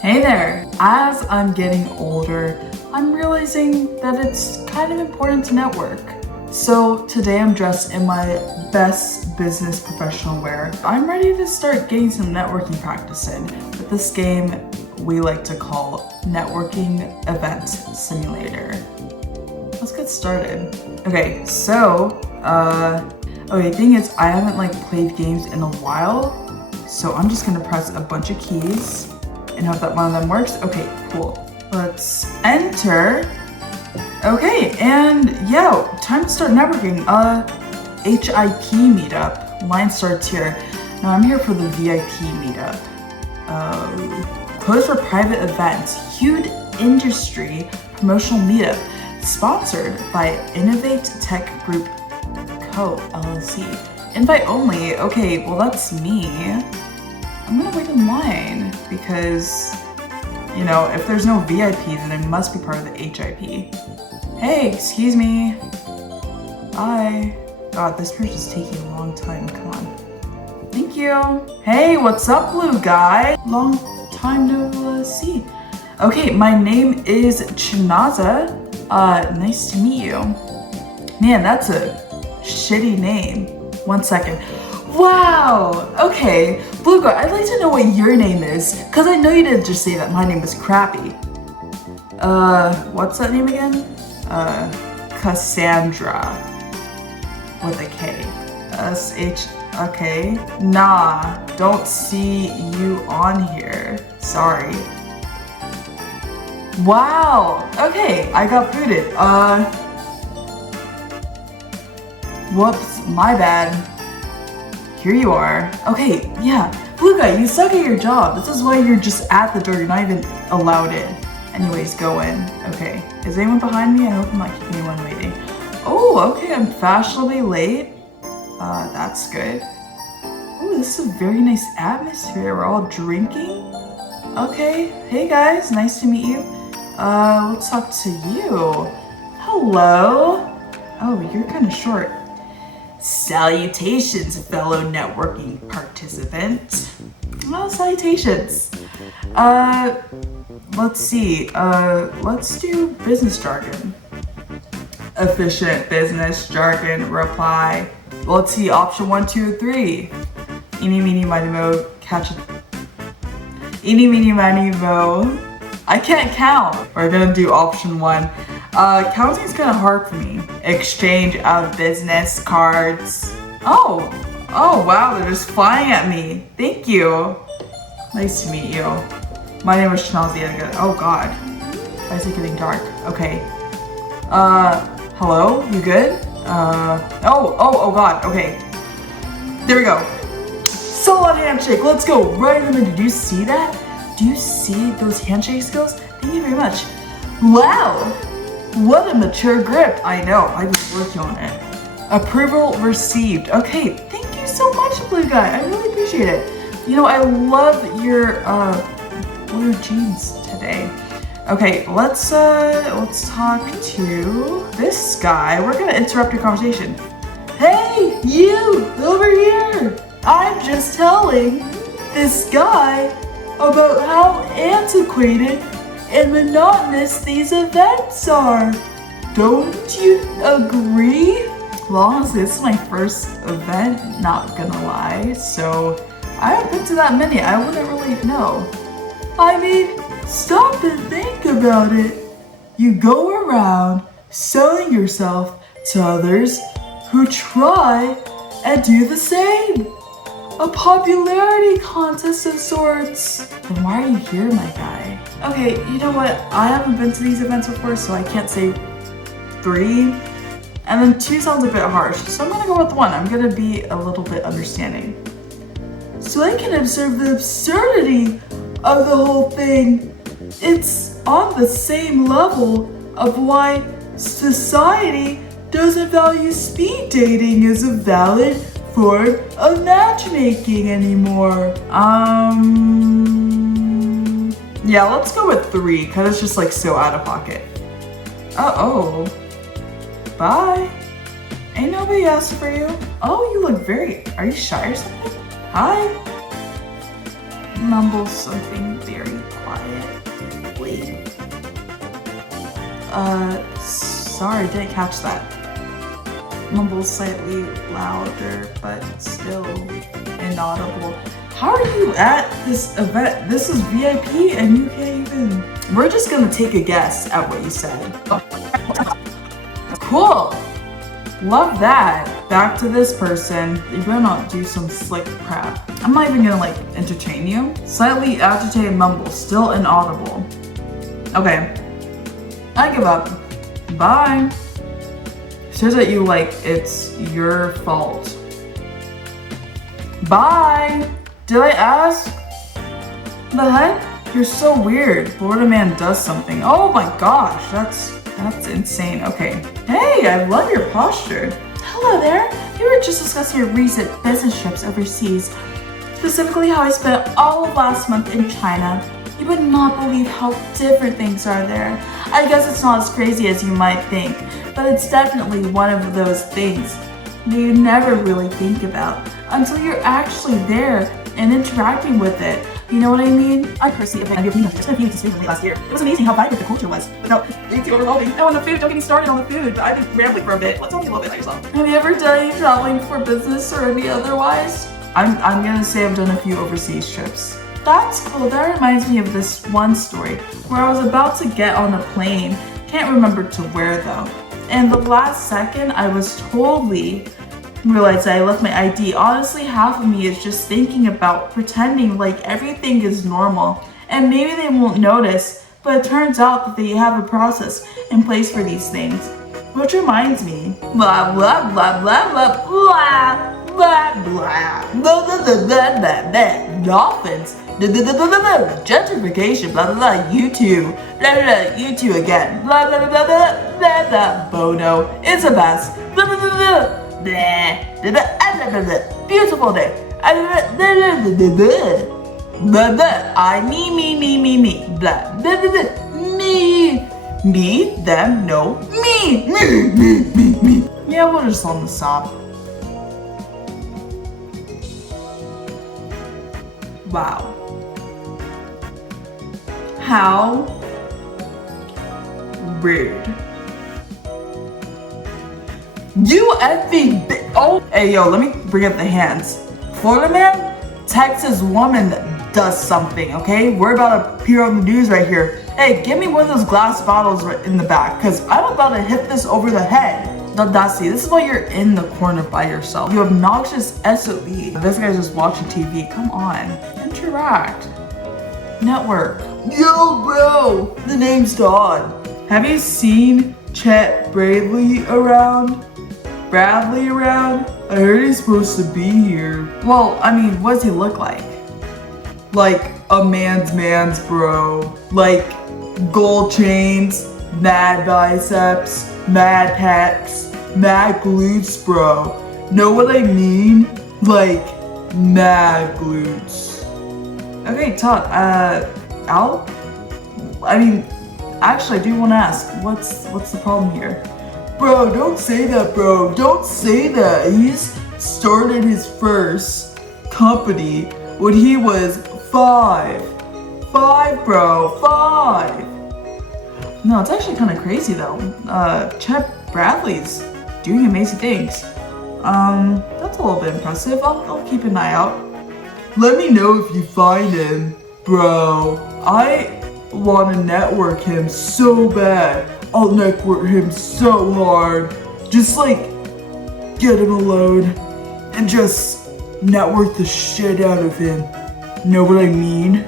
Hey there! As I'm getting older, I'm realizing that it's kind of important to network. So today I'm dressed in my best business professional wear. I'm ready to start getting some networking practice in with this game we like to call Networking Event Simulator. Let's get started. Okay, so, thing is I haven't played games in a while, so I'm just gonna press a bunch of keys and hope that one of them works. Okay, cool. Let's enter. Okay, and yeah, time to start networking. HIP meetup. Line starts here. Now I'm here for the VIP meetup. Closed for private events. Huge industry promotional meetup. Sponsored by Innovate Tech Group Co. LLC. Invite only. Okay, well that's me. I'm gonna wait in line because, you know, if there's no VIP, then I must be part of the HIP. Hey, excuse me. Bye. God, this person's taking a long time. Come on. Thank you. Hey, what's up, blue guy? Long time no see. Okay, my name is Chinazaa. Nice to meet you. Man, that's a shitty name. 1 second. Wow! Okay, Blue Guy, I'd like to know what your name is, because I know you didn't just say that my name was crappy. What's that name again? Cassandra. With a K. S-H, okay. Nah, don't see you on here. Sorry. Wow! Okay, I got booted. Whoops, my bad. Here you are. Okay, yeah. Blue Guy, you suck at your job. This is why you're just at the door. You're not even allowed in. Anyways, go in. Okay. Is anyone behind me? I hope I'm not keeping anyone waiting. Oh, okay. I'm fashionably late. That's good. Oh, this is a very nice atmosphere. We're all drinking. Okay. Hey guys, nice to meet you. Let's talk to you. Hello. Oh, you're kind of short. Salutations, fellow networking participant. Well, salutations. Let's see. Let's do business jargon. Efficient business jargon reply. Let's see, option 1, 2, 3. Eeny, meeny, miny, mo, catch it. Eeny, meeny, miny, mo. I can't count. We're gonna do option 1. Counting is kind of hard for me. Exchange of business cards. Oh wow, they're just flying at me. Thank you. Nice to meet you. My name is Chinazaa. Oh god. Why is it getting dark? Okay. Hello? You good? Oh god, okay. There we go. Solid handshake, let's go. Right in the middle. Do you see that? Do you see those handshake skills? Thank you very much. Wow. What a mature grip. I know, I was working on it. Approval received. Okay, thank you so much, Blue Guy. I really appreciate it. You know, I love your blue jeans today. Okay, let's talk to this guy. We're gonna interrupt your conversation. Hey, you over here. I'm just telling this guy about how antiquated and monotonous these events are. Don't you agree? Well, honestly, this is my first event, not gonna lie, so I haven't been to that many. I wouldn't really know. I mean, stop and think about it. You go around selling yourself to others who try and do the same. A popularity contest of sorts. Then why are you here, my guy? Okay, you know what? I haven't been to these events before, so I can't say 3. And then 2 sounds a bit harsh, so I'm gonna go with 1. I'm gonna be a little bit understanding. So I can observe the absurdity of the whole thing. It's on the same level of why society doesn't value speed dating as a valid form of matchmaking anymore. Yeah, let's go with 3, because it's just so out of pocket. Oh. Bye. Ain't nobody asked for you. Oh, you look are you shy or something? Hi. Mumble something very quiet. Sorry, didn't catch that. Mumble slightly louder, but still inaudible. How are you at this event? This is VIP and you can't even... We're just gonna take a guess at what you said. Cool. Love that. Back to this person. You better not do some slick crap. I'm not even gonna like entertain you. Slightly agitated mumble, still inaudible. Okay. I give up. Bye. Says that you like it's your fault. Bye. Did I ask? The heck? You're so weird. Florida man does something. Oh my gosh, that's insane. Okay. Hey, I love your posture. Hello there. We were just discussing your recent business trips overseas. Specifically how I spent all of last month in China. You would not believe how different things are there. I guess it's not as crazy as you might think, but it's definitely one of those things that you never really think about until you're actually there and interacting with it. You know what I mean? I personally have your opinion. I spent a few weeks in Spain last year. It was amazing how vibrant the culture was without being too overwhelming. Oh, and the food, don't get me started on the food, but I've been rambling for a bit. Let's tell me a little bit about yourself. Have you ever done any traveling for business or any otherwise? I'm gonna say I've done a few overseas trips. That's cool. That reminds me of this one story where I was about to get on a plane. Can't remember to where though. And the last second I was totally realized that I left my ID. Honestly, half of me is just thinking about pretending like everything is normal and maybe they won't notice, but it turns out that they have a process in place for these things. Which reminds me, blah blah blah blah blah blah blah blah blah blah blah blah dolphins, gentrification, blah blah blah, you too, blah blah blah, you too again, blah blah blah blah blah blah, Bono, it's a mess, blah blah blah blah. Beautiful day. I me. Blah. Me, them, no. Me. Yeah, we'll just on the stop. Wow. How rude. You effing oh, hey yo, let me bring up the hands. Florida man, Texas woman does something, okay? We're about to appear on the news right here. Hey, give me one of those glass bottles right in the back, cause I'm about to hit this over the head. Dasi, this is why you're in the corner by yourself. You obnoxious SOB. This guy's just watching TV. Come on, interact. Network. Yo, bro, the name's Don. Have you seen Chet Bradley around? I heard he's supposed to be here. Well, I mean, what does he look like? Like a man's bro. Like gold chains, mad biceps, mad pecs, mad glutes, bro. Know what I mean? Like mad glutes. Okay, Todd, Al? I mean, actually, I do want to ask, what's the problem here? Bro, don't say that, bro. Don't say that. He's started his first company when he was 5. 5, bro. 5. No, it's actually kind of crazy, though. Chet Bradley's doing amazing things. That's a little bit impressive. I'll keep an eye out. Let me know if you find him, bro. I want to network him so bad. I'll network him so hard. Just like, get him alone and just network the shit out of him. Know what I mean?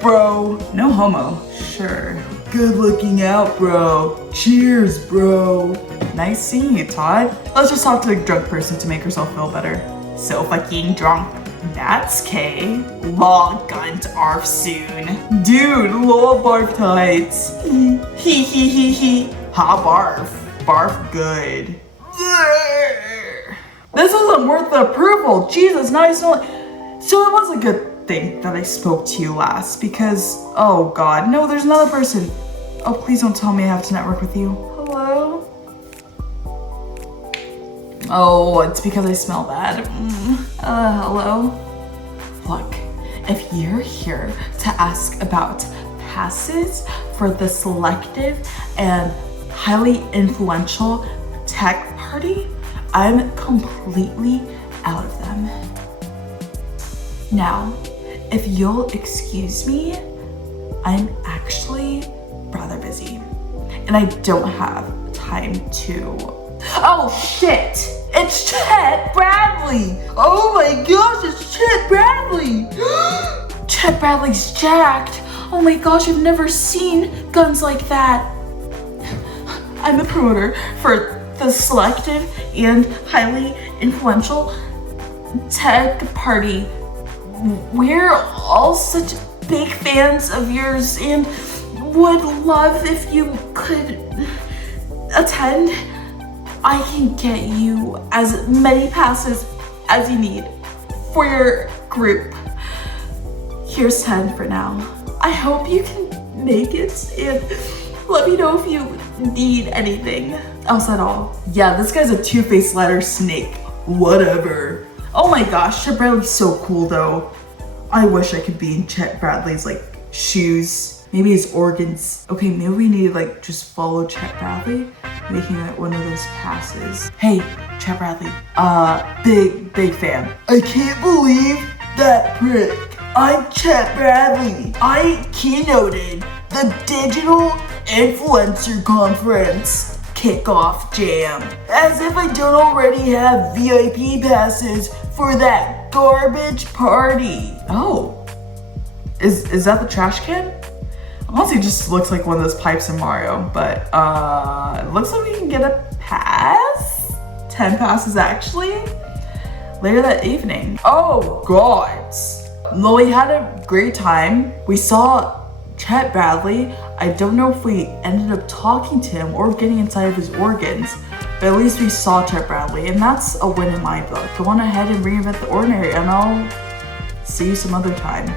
Bro, no homo. Sure. Good looking out, bro. Cheers, bro. Nice seeing you, Todd. Let's just talk to a drunk person to make herself feel better. So fucking drunk. That's K. Law guns arf soon. Dude, law barf tights. He. Ha barf. Barf good. This wasn't worth the approval. Jesus, now I smell it. So it was a good thing that I spoke to you last because, oh God, no, there's another person. Oh, please don't tell me I have to network with you. Hello? Oh, it's because I smell bad. Hello? Look, if you're here to ask about passes for the selective and highly influential tech party, I'm completely out of them. Now, if you'll excuse me, I'm actually rather busy and I don't have time to... Oh shit! It's Chet Bradley! Oh my gosh, it's Chet Bradley! Chet Bradley's jacked! Oh my gosh, I've never seen guns like that! I'm a promoter for the selective and highly influential tech party. We're all such big fans of yours and would love if you could attend. I can get you as many passes as you need for your group. Here's 10 for now. I hope you can make it and let me know if you need anything else at all. Yeah, this guy's a two-faced letter snake. Whatever. Oh my gosh, Chet Bradley's so cool though. I wish I could be in Chet Bradley's like shoes. Maybe his organs. Okay, maybe we need to like just follow Chet Bradley, making it one of those passes. Hey, Chet Bradley. Big fan. I can't believe that prick. I'm Chet Bradley. I keynoted the Digital Influencer Conference kickoff jam. As if I don't already have VIP passes for that garbage party. Oh, is that the trash can? Honestly, it just looks like one of those pipes in Mario, but it looks like we can get a pass? 10 passes actually? Later that evening. Oh God. Well, we had a great time. We saw Chet Bradley. I don't know if we ended up talking to him or getting inside of his organs, but at least we saw Chet Bradley, and that's a win in my book. Go on ahead and reinvent the ordinary, and I'll see you some other time.